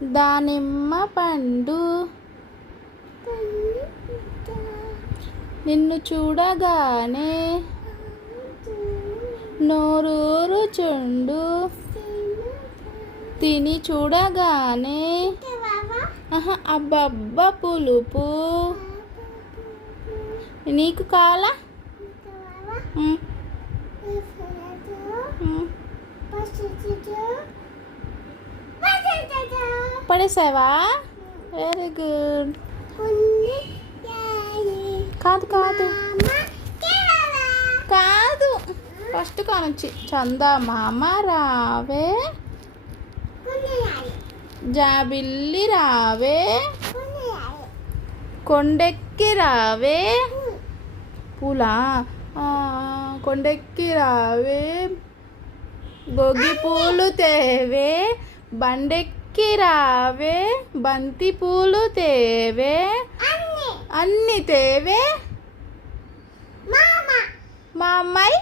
దానిమ్మ పండు నిన్ను చూడగానే నోరూరుచుండు తిని చూడగానే అబ్బబ్బ పులుపు నీకు కాలా పడేసావా వెరీ గుడ్ కాదు కాదు కాదు ఫస్ట్ కానొచ్చి చందమామ రావే జాబిల్లి రావే కొండెక్కి రావే పూలా కొండెక్కి రావే గొగ్గి పూలు తేవే బండెక్కి రావే బంతి పూలు తేవే అన్ని తేవే మా అమ్మాయి